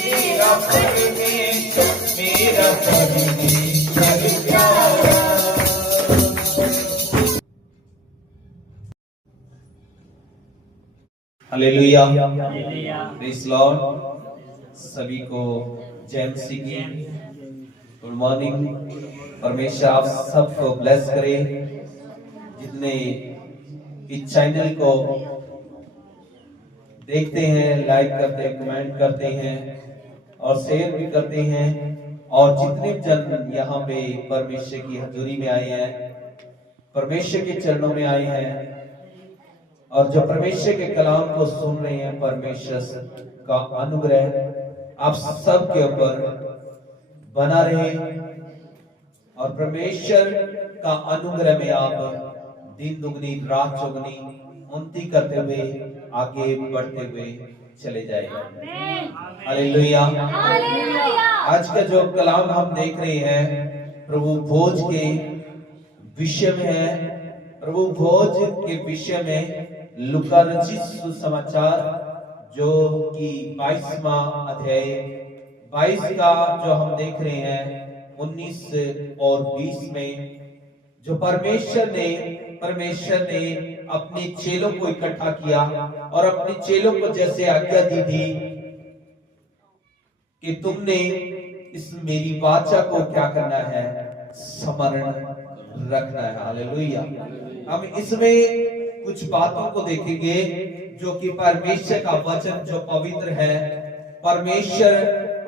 मेरा परमेश्वर प्यारा। Hallelujah, praise Lord. सभी को जय मसीह की गुड मॉर्निंग। परमेश्वर आप सबको ब्लेस करे। जितने इस चैनल को देखते हैं, लाइक करते हैं, कमेंट करते हैं और शेयर भी करते हैं, और जितने जन यहाँ पे परमेश्वर की हजूरी में आए हैं, परमेश्वर के चरणों में आए हैं और जो परमेश्वर के कलाम को सुन रहे हैं, परमेश्वर का अनुग्रह आप सब के ऊपर बना रहे और परमेश्वर का अनुग्रह में आप दिन दुगनी रात चौगनी उन्नति करते हुए आगे बढ़ते हुए चले जाए। हालेलुया। आज का जो कलाम हम देख रहे हैं प्रभु भोज के विषय में है। प्रभु भोज के विषय में लूका रचित सुसमाचार जो कि 22वां अध्याय 22 का जो हम देख रहे हैं 19 और 20 में, जो परमेश्वर ने अपने चेलों को इकट्ठा किया और अपने चेलों को जैसे आज्ञा दी थी कि तुमने इस मेरी वाचा को क्या करना है, स्मरण रखना है। हालेलुया। हम इसमें कुछ बातों को देखेंगे जो कि परमेश्वर का वचन जो पवित्र है, परमेश्वर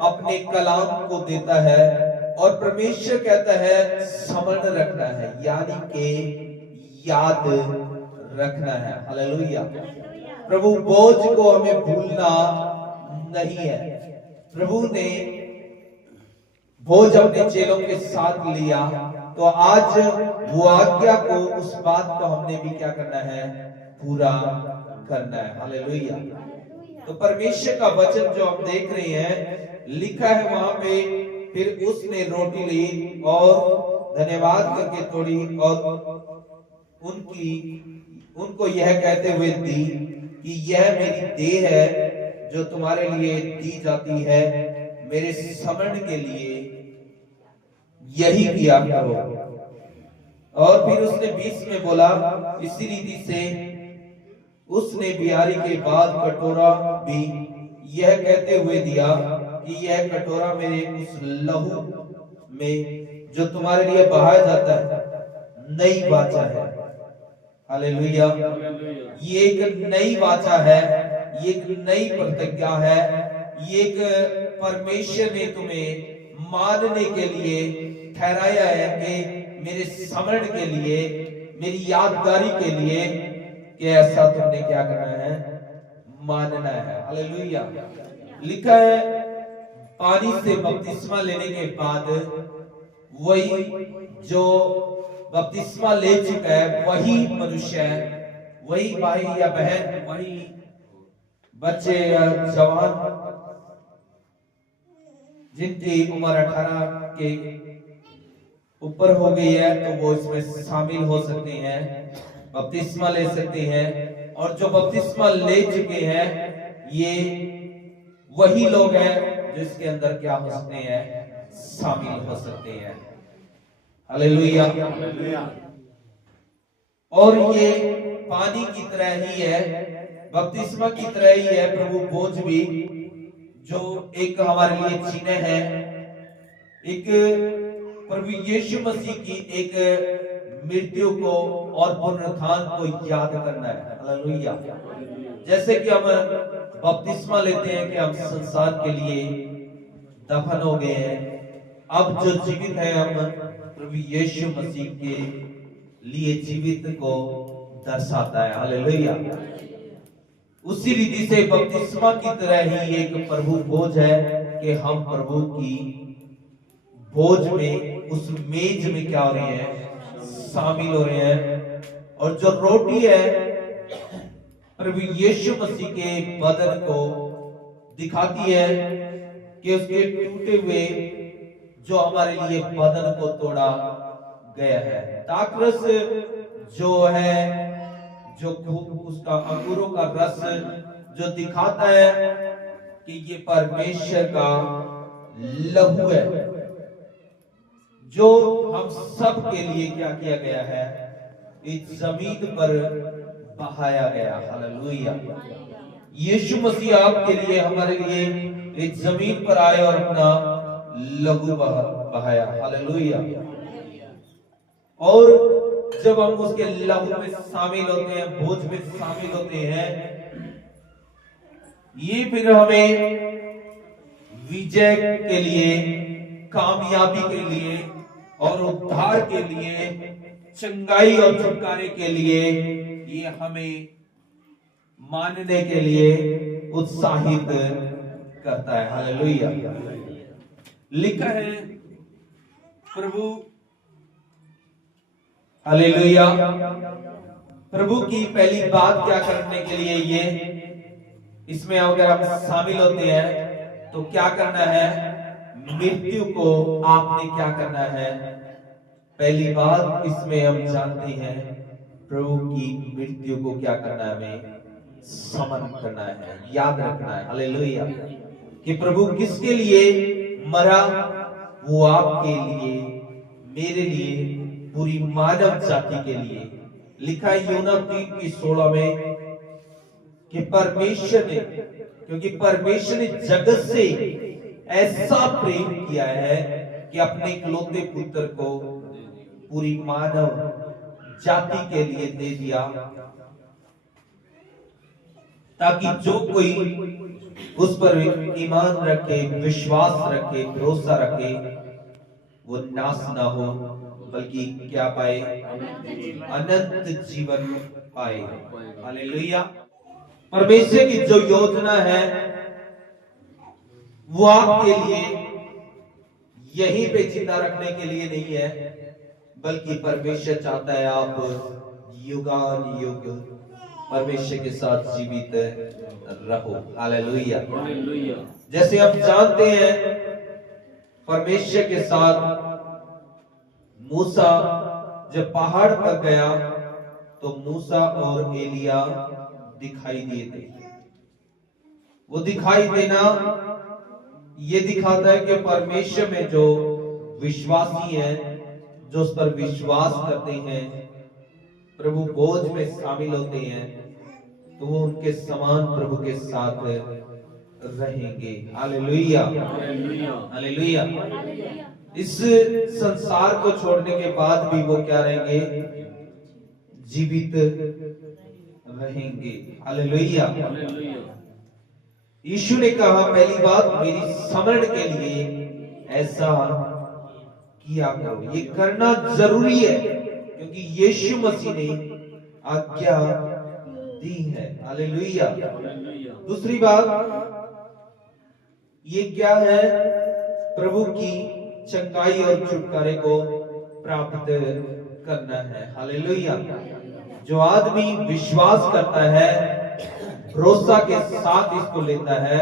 अपने कलाम को देता है और परमेश्वर कहता है स्मरण रखना है, यानी कि याद रखना है। हालेलुया। प्रभु बोझ को हमें भूलना नहीं है। प्रभु ने बोझ अपने चेलों के साथ लिया, तो आज वो आज्ञा को, उस बात को हमने भी क्या करना है, पूरा करना है। हालेलुया। तो परमेश्वर का वचन जो हम देख रहे हैं, लिखा है वहां पे, फिर उसने रोटी ली और धन्यवाद करके तोड़ी और उनको यह कहते हुए दी कि यह मेरी देह है जो तुम्हारे लिए दी जाती है, मेरे स्मरण के लिए यही किया करो। और फिर उसने 20 में बोला, इसी रीति से उसने बिहारी के बाद कटोरा भी यह कहते हुए दिया कि यह कटोरा मेरे उस लहू में जो तुम्हारे लिए बहाया जाता है नई वाचा है। हालेलुया। ये एक नई वाचा है, ये एक नई प्रतिज्ञा है, ये एक परमेश्वर ने तुम्हें मानने के लिए ठहराया है कि मेरे स्मरण के लिए, मेरी यादगारी के लिए, कि ऐसा तुमने क्या करना है, मानना है। हालेलुया। लिखा है पानी से बपतिस्मा लेने के बाद वही जो बपतिस्मा ले चुका है, वही मनुष्य है, वही भाई या बहन, वही बच्चे या जवान जिनकी उम्र 18 के ऊपर हो गई है, तो वो इसमें शामिल हो सकते हैं, बपतिस्मा ले सकते हैं। और जो बपतिस्मा ले चुके हैं, ये वही लोग हैं जो इसके अंदर क्या हो सकते हैं, शामिल हो सकते हैं। हालेलुया। और ये पानी की तरह ही है, बपतिस्मा की तरह ही है प्रभु भोज भी, जो एक हमारे लिए चिन्ह है, एक प्रभु यीशु मसीह की एक मृत्यु को और पुनरुत्थान को याद करना है। हालेलुया। जैसे कि हम बपतिस्मा लेते हैं कि हम संसार के लिए दफन हो गए हैं, अब जो जीवित है हम प्रभु यीशु मसीह के लिए जीवित को दर्शाता है। हालेलुया। उसी रीति से बपतिस्मा की तरह ही एक प्रभु भोज है कि हम प्रभु की भोज में, उस मेज में क्या हो रहे हैं, शामिल हो रहे हैं। और जो रोटी है प्रभु यीशु मसीह के बदन को दिखाती है कि उसके टूटे हुए जो हमारे लिए बदन को तोड़ा गया है। दाखरस जो है, जो उसका अंगूरों का रस जो दिखाता है कि ये परमेश्वर का लहू है जो हम सब के लिए क्या किया गया है, इस जमीन पर बहाया गया। हालेलुया। यीशु मसीह आपके लिए, हमारे लिए इस जमीन पर आए और अपना लहू बहाया। हालेलुया। और जब हम उसके लहू में शामिल होते हैं, भोज में शामिल होते हैं, ये फिर हमें विजय के लिए, कामयाबी के लिए और उद्धार के लिए, चंगाई और छुटकारे के लिए, ये हमें मानने के लिए उत्साहित करता है। हालेलुया। लिखा है प्रभु, हालेलुया, प्रभु की पहली बात क्या करने के लिए, ये इसमें अगर हम शामिल होते हैं तो क्या करना है, मृत्यु को आपने क्या करना है। पहली बात इसमें हम जानते हैं, प्रभु की मृत्यु को क्या करना है, हमें स्मरण करना है, याद रखना है। हालेलुया। कि प्रभु किसके लिए मरा, वो आपके लिए, मेरे लिए, पूरी मानव जाति के लिए। लिखा है यूना 3:16 में कि परमेश्वर ने, क्योंकि परमेश्वर ने जगत से ऐसा प्रेम किया है कि अपने इकलौते पुत्र को पूरी मानव जाति के लिए दे दिया, ताकि जो कोई उस पर ईमान रखे, विश्वास रखे, भरोसा रखे, वो नाश ना हो बल्कि क्या पाए, अनंत जीवन पाए। हालेलुया। परमेश्वर की जो योजना है वो आपके लिए यहीं पे जिंदा रखने के लिए नहीं है, बल्कि परमेश्वर चाहता है आप युगान युग परमेश्वर के साथ जीवित रहो। हालेलुया। जैसे हम जानते हैं, परमेश्वर के साथ मूसा जब पहाड़ पर गया तो मूसा और एलिया दिखाई दिए थे। वो दिखाई देना ये दिखाता है कि परमेश्वर में जो विश्वासी हैं, जो उस पर विश्वास करते हैं, प्रभु भोज में शामिल होते हैं, तो वो उनके समान प्रभु के साथ रहेंगे। हालेलुया। हालेलुया। इस संसार को छोड़ने के बाद भी वो क्या रहेंगे, जीवित रहेंगे। हालेलुया। यीशु ने कहा, पहली बात, मेरी स्मरण के लिए ऐसा किया करो। ये करना जरूरी है क्योंकि यीशु मसीह ने आज्ञा दी है। हालेलुया। दूसरी बात ये क्या है, प्रभु की चंगाई और छुटकारे को प्राप्त करना है। हालेलुया। जो आदमी विश्वास करता है, भरोसा के साथ इसको लेता है,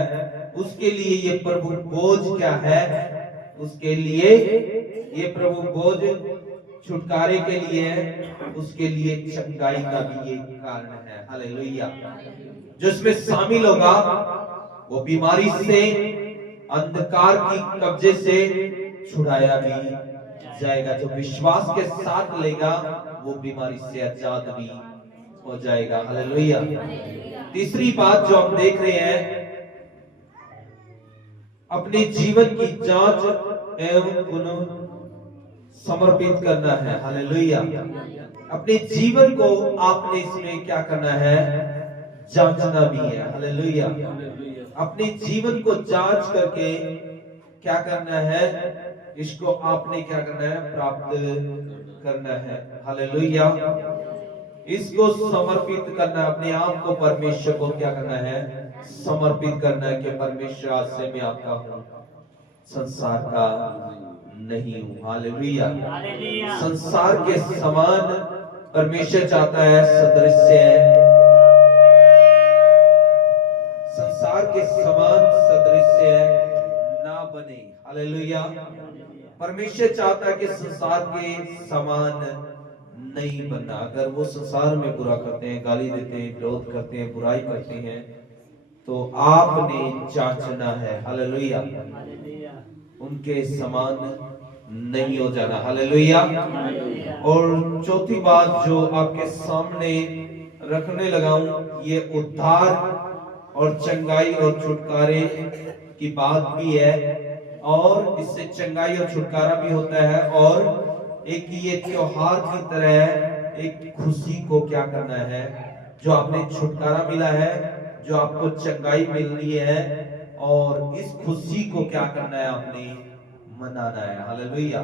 उसके लिए ये प्रभु बोझ क्या है, उसके लिए ये प्रभु बोझ छुटकारे के लिए है, उसके लिए चंगाई का भी ये कारण है। हालेलुया। जो इसमें शामिल होगा वो बीमारी से, अंधकार की कब्जे से छुड़ाया भी जाएगा। जो विश्वास के साथ लेगा वो बीमारी से आजाद भी हो जाएगा। हालेलुया। तीसरी बात जो हम देख रहे हैं, अपने जीवन की जांच एवं पुनः समर्पित करना है। हालेलुया। अपने जीवन को आपने इसमें क्या करना है, जांचना भी है। हालेलुया। अपने जीवन को जांच करके क्या करना है, इसको आपने क्या करना है, प्राप्त करना है। हालेलुया। इसको समर्पित करना, अपने आप को परमेश्वर को क्या करना है, समर्पित करना है कि परमेश्वर आज से मैं आपका हूं, संसार का नहीं हूं। हालेलुया। संसार के समान परमेश्वर चाहता है सदृश्य है, संसार के समान सदृश्य ना बने। हालेलुया। परमेश्वर चाहता है कि संसार के समान नहीं बनना। अगर वो संसार में बुरा करते हैं, गाली देते हैं, विरोध करते हैं, बुराई करते हैं, तो आपने जांचना है। हालेलुया। उनके समान नहीं हो जाना। हालेलुया। और चौथी बात जो आपके सामने रखने लगा हूं, ये उद्धार और चंगाई और छुटकारे की बात भी है, और इससे चंगाई और छुटकारा भी होता है, और एक ये त्योहार की तरह एक खुशी को क्या करना है, जो आपने छुटकारा मिला है, जो आपको चंगाई मिल रही है, और इस खुशी को क्या करना है, आपने मनाना है। हालेलुया।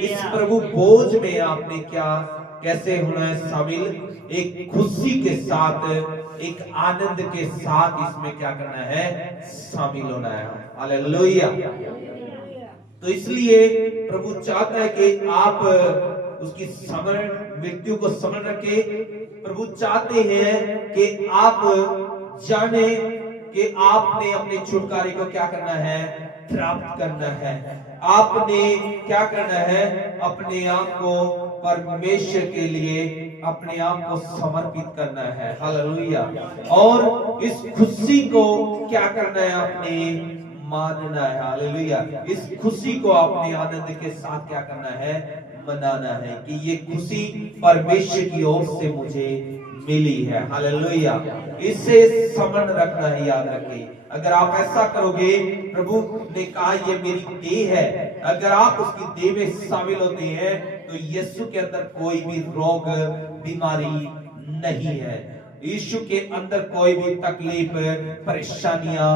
इस प्रभु भोज में आपने क्या कैसे होना है शामिल, एक खुशी के साथ, एक आनंद के साथ इसमें क्या करना है, शामिल होना है। हालेलुया। तो इसलिए प्रभु चाहता है कि आप उसकी समरण, मृत्यु को समझ रखे। प्रभु चाहते हैं कि आप जाने कि आपने अपने छुटकारे को क्या करना है, प्राप्त करना है। आपने क्या करना है, अपने आप को परमेश्वर के लिए अपने आप को समर्पित करना है। हालेलुया। और इस खुशी को क्या करना है, आपने मानना है। हालेलुया। इस खुशी को आपने आनंद के साथ क्या करना है, मनाना है कि ये खुशी परमेश्वर की ओर से मुझे मिली है। हालेलुया। इसे स्मरण रखना है, याद रखिए। अगर आप ऐसा करोगे, प्रभु ने कहा ये मेरी देह है, अगर आप उसकी देह में शामिल होते हैं तो यीशु के अंदर कोई भी रोग बीमारी नहीं है। यीशु के अंदर कोई भी तकलीफ परेशानियां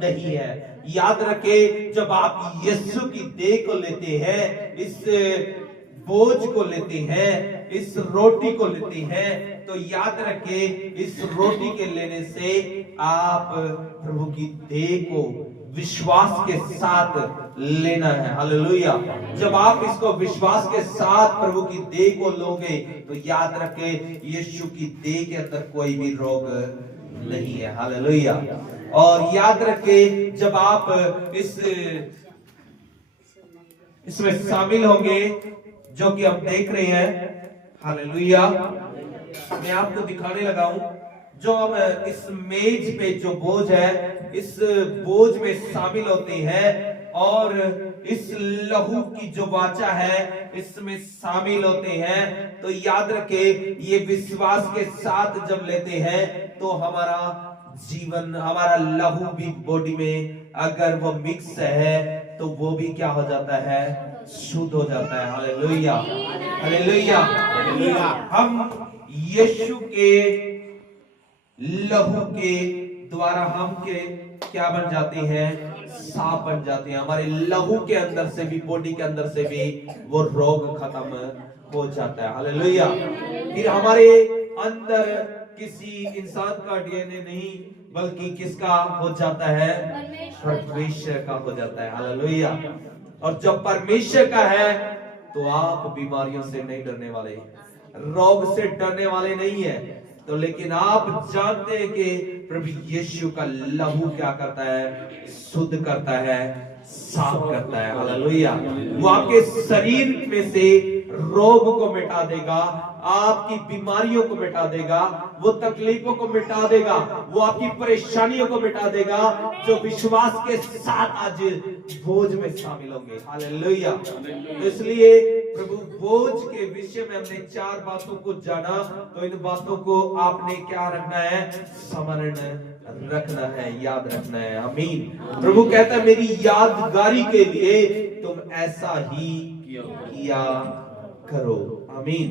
नहीं है। याद रखे, जब आप यीशु की देह को लेते हैं, इस बोझ को लेते हैं, इस रोटी को लेते हैं, तो याद रखे इस रोटी के लेने से आप प्रभु की देह को विश्वास के साथ लेना है। हालेलुया। जब आप इसको विश्वास के साथ प्रभु की देह को लोगे, तो याद रखे यीशु की देह के अंदर कोई भी रोग नहीं है। हालेलुया। और याद रखे, जब आप इसमें शामिल होंगे, जो कि हम देख रहे हैं, हालेलुया, मैं आपको दिखाने लगा हूं, जो हम इस मेज पे जो बोझ है, इस बोझ में शामिल होते हैं, और इस लहू की जो वाचा है इसमें शामिल होते हैं, तो याद रखे ये विश्वास के साथ जब लेते हैं तो हमारा जीवन, हमारा लहू भी बॉडी में अगर वो मिक्स है तो वो भी क्या हो जाता है, शुद्ध हो जाता है। हालेलुया। हालेलुया। हालेलुया। हम यीशु के लहू के द्वारा हम के क्या बन जाते हैं, साफ बन जाते हैं। हमारे लहू के अंदर से भी, बॉडी के अंदर से भी वो रोग खत्म हो जाता है। हालेलुया। फिर हमारे अंदर किसी इंसान का डीएनए नहीं, बल्कि किसका हो जाता है, परमेश्वर का हो जाता है। हालेलुया। और जब परमेश्वर का है तो आप बीमारियों से नहीं डरने वाले, रोग से डरने वाले नहीं है। तो लेकिन आप जानते हैं कि प्रभु यीशु का लहू क्या करता है, शुद्ध करता है, साफ करता है। हालेलुया। वो आपके शरीर में से रोग को मिटा देगा, आपकी बीमारियों को मिटा देगा, वो तकलीफों को मिटा देगा, वो आपकी परेशानियों को मिटा देगा, जो विश्वास के साथ आज बोझ में शामिल होंगे। हालेलुया। तो इसलिए प्रभु बोझ के विषय में हमने 4 बातों को जाना, तो इन बातों को आपने क्या रखना है, स्मरण रखना है, याद रखना है। आमीन। प्रभु कहता है मेरी यादगारी के लिए तुम ऐसा ही किया करो। आमीन।